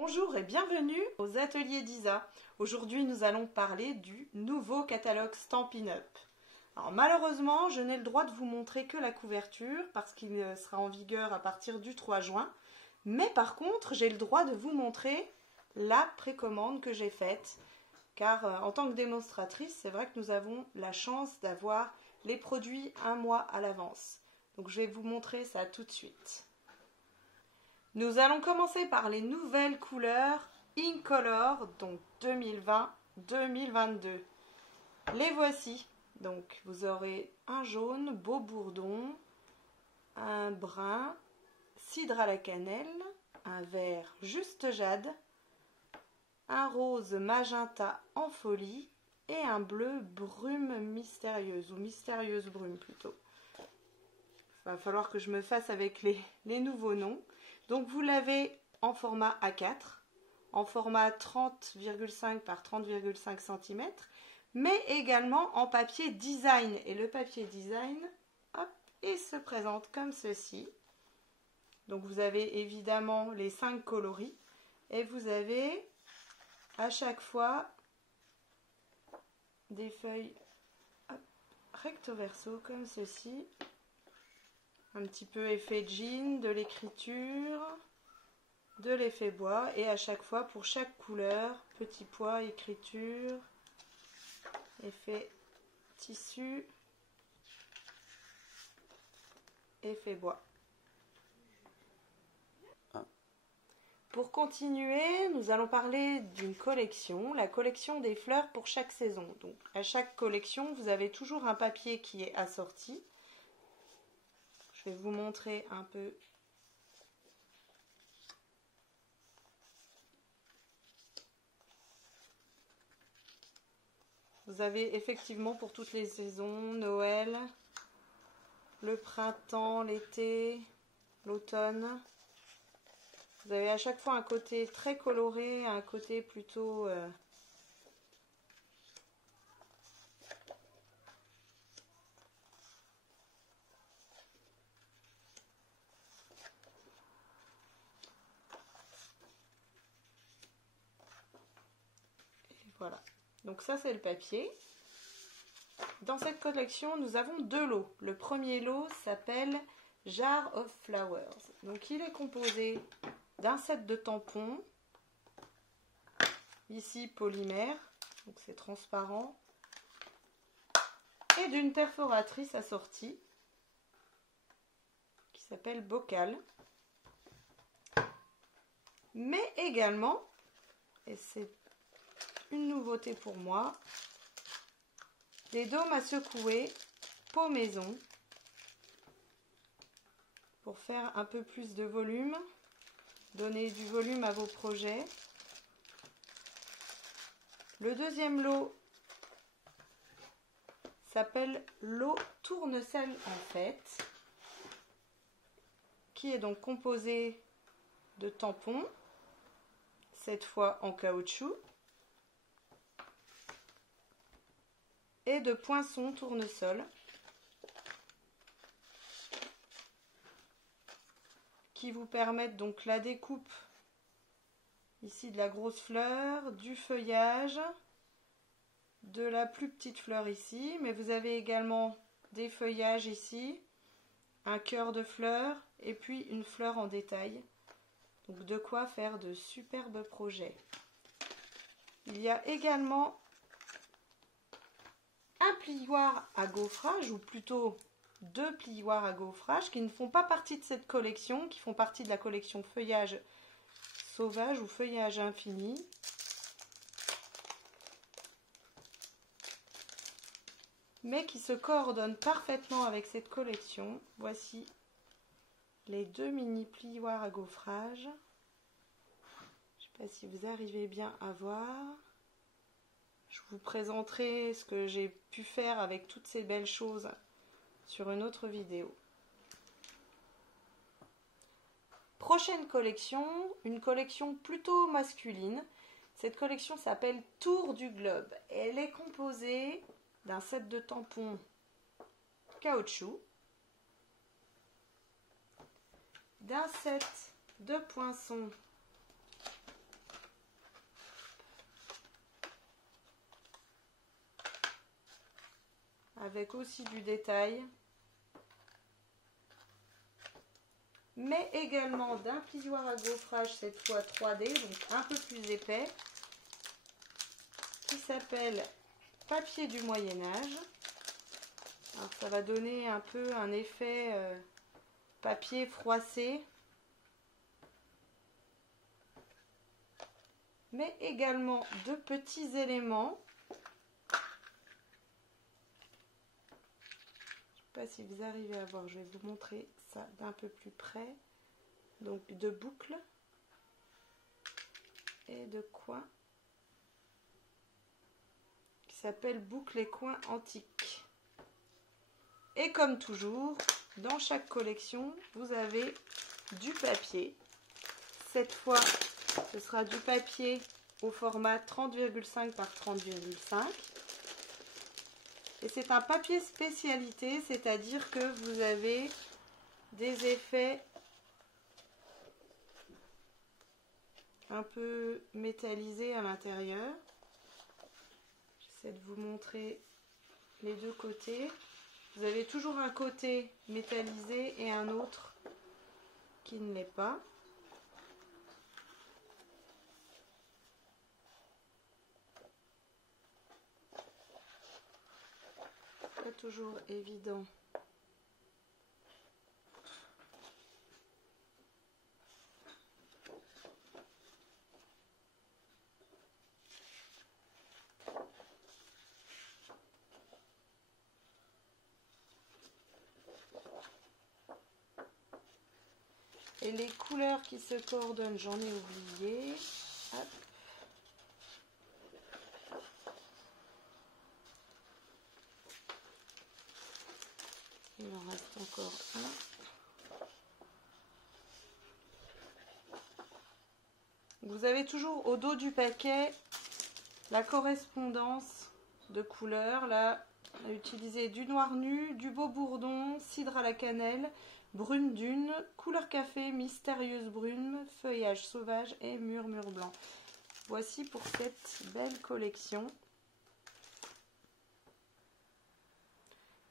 Bonjour et bienvenue aux ateliers d'Isa. Aujourd'hui nous allons parler du nouveau catalogue Stampin' Up. Alors malheureusement je n'ai le droit de vous montrer que la couverture parce qu'il sera en vigueur à partir du 3 juin. Mais par contre j'ai le droit de vous montrer la précommande que j'ai faite. Car en tant que démonstratrice c'est vrai que nous avons la chance d'avoir les produits un mois à l'avance. Donc je vais vous montrer ça tout de suite. Nous allons commencer par les nouvelles couleurs Incolor, donc 2020-2022. Les voici. Donc vous aurez un jaune, beau bourdon, un brun, cidre à la cannelle, un vert juste jade, un rose magenta en folie et un bleu brume mystérieuse, ou mystérieuse brume plutôt. Il va falloir que je me fasse avec les nouveaux noms. Donc vous l'avez en format A4, en format 30,5 par 30,5 cm, mais également en papier design. Et le papier design, hop, il se présente comme ceci. Donc vous avez évidemment les 5 coloris et vous avez à chaque fois des feuilles hop, recto verso comme ceci. Un petit peu effet jean, de l'écriture, de l'effet bois et à chaque fois pour chaque couleur, petit pois, écriture, effet tissu, effet bois. Pour continuer, nous allons parler d'une collection, la collection des fleurs pour chaque saison. Donc à chaque collection, vous avez toujours un papier qui est assorti. Je vais vous montrer un peu. Vous avez effectivement pour toutes les saisons, Noël, le printemps, l'été, l'automne. Vous avez à chaque fois un côté très coloré, un côté plutôt voilà. Donc ça c'est le papier. Dans cette collection, nous avons deux lots. Le premier lot s'appelle Jar of Flowers. Donc il est composé d'un set de tampons, ici polymère, donc c'est transparent, et d'une perforatrice assortie qui s'appelle Bocal. Mais également, et c'est une nouveauté pour moi, des dômes à secouer peau maison pour faire un peu plus de volume, donner du volume à vos projets. Le deuxième lot s'appelle lot tournesol en fait, qui est donc composé de tampons, cette fois en caoutchouc, et de poinçons tournesol qui vous permettent donc la découpe ici de la grosse fleur, du feuillage, de la plus petite fleur ici, mais vous avez également des feuillages ici, un cœur de fleurs et puis une fleur en détail. Donc de quoi faire de superbes projets. Il y a également un plioir à gaufrage, ou plutôt deux plioirs à gaufrage qui ne font pas partie de cette collection, qui font partie de la collection feuillage sauvage ou feuillage infini. Mais qui se coordonnent parfaitement avec cette collection. Voici les deux mini plioirs à gaufrage. Je ne sais pas si vous arrivez bien à voir. Je vous présenterai ce que j'ai pu faire avec toutes ces belles choses sur une autre vidéo. Prochaine collection, une collection plutôt masculine. Cette collection s'appelle Tour du Globe. Elle est composée d'un set de tampons caoutchouc, d'un set de poinçons avec aussi du détail, mais également d'un plioir à gaufrage, cette fois 3D, donc un peu plus épais, qui s'appelle Papier du Moyen-Âge. Alors ça va donner un peu un effet papier froissé, mais également de petits éléments. Je ne sais pas si vous arrivez à voir, je vais vous montrer ça d'un peu plus près. Donc de boucles et de coins qui s'appelle boucles et coins antiques. Et comme toujours, dans chaque collection, vous avez du papier. Cette fois, ce sera du papier au format 30,5 par 30,5. Et c'est un papier spécialité, c'est-à-dire que vous avez des effets un peu métallisés à l'intérieur. J'essaie de vous montrer les deux côtés. Vous avez toujours un côté métallisé et un autre qui ne l'est pas. Pas toujours évident. Et les couleurs qui se coordonnent, j'en ai oublié. Hop. Il en reste encore un. Vous avez toujours au dos du paquet la correspondance de couleurs. Là, on a utilisé du noir nu, du beau bourdon, cidre à la cannelle, brune dune, couleur café, mystérieuse brune, feuillage sauvage et murmure blanc. Voici pour cette belle collection.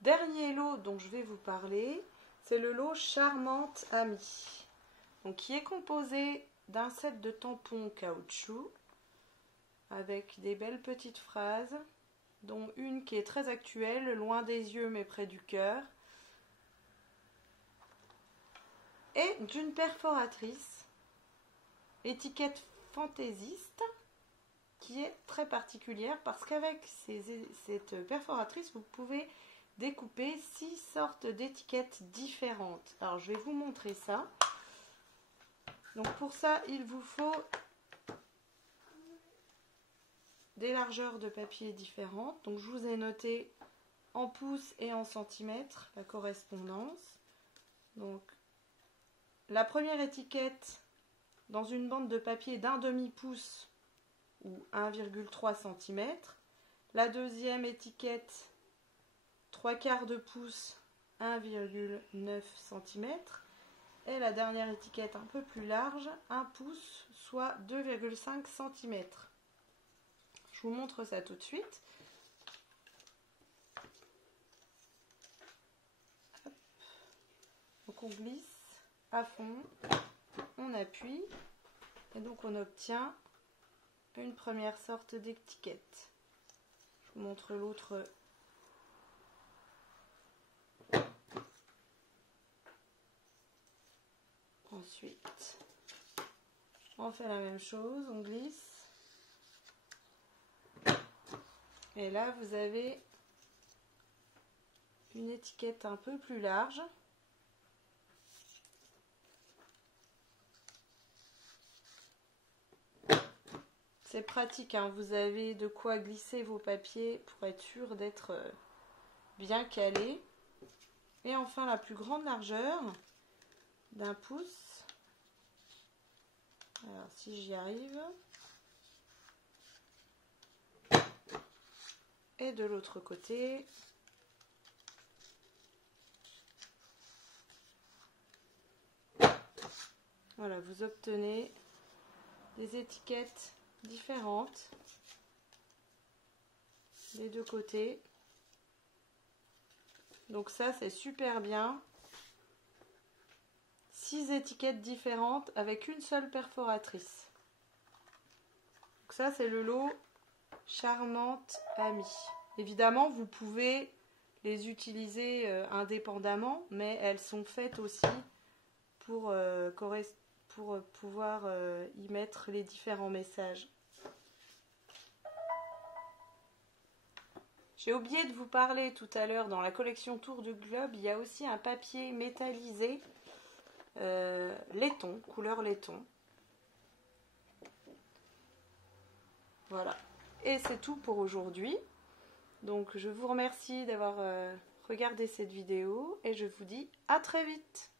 Dernier lot dont je vais vous parler, c'est le lot Charmante Amie, donc qui est composé d'un set de tampons caoutchouc avec des belles petites phrases, dont une qui est très actuelle, loin des yeux mais près du cœur, et d'une perforatrice, étiquette fantaisiste, qui est très particulière parce qu'avec cette perforatrice, vous pouvez découper 6 sortes d'étiquettes différentes. Alors je vais vous montrer ça. Donc pour ça, il vous faut des largeurs de papier différentes. Donc je vous ai noté en pouces et en centimètres la correspondance. Donc la première étiquette dans une bande de papier d'un demi-pouce ou 1,3 cm. La deuxième étiquette 3/4 de pouce, 1,9 cm. Et la dernière étiquette un peu plus large, 1 pouce, soit 2,5 cm. Je vous montre ça tout de suite. Donc on glisse à fond, on appuie, et donc on obtient une première sorte d'étiquette. Je vous montre l'autre. Ensuite, on fait la même chose, on glisse. Et là, vous avez une étiquette un peu plus large. C'est pratique, hein, vous avez de quoi glisser vos papiers pour être sûr d'être bien calé. Et enfin, la plus grande largeur d'1 pouce. Alors, si j'y arrive. Et de l'autre côté. Voilà, vous obtenez des étiquettes différentes des deux côtés. Donc ça, c'est super bien. 6 étiquettes différentes avec une seule perforatrice. Donc ça, c'est le lot Charmante Amie. Évidemment, vous pouvez les utiliser indépendamment, mais elles sont faites aussi pour pouvoir y mettre les différents messages. J'ai oublié de vous parler tout à l'heure, dans la collection Tour du Globe, il y a aussi un papier métallisé laiton, couleur laiton. Voilà. Et c'est tout pour aujourd'hui. Donc je vous remercie d'avoir regardé cette vidéo et je vous dis à très vite.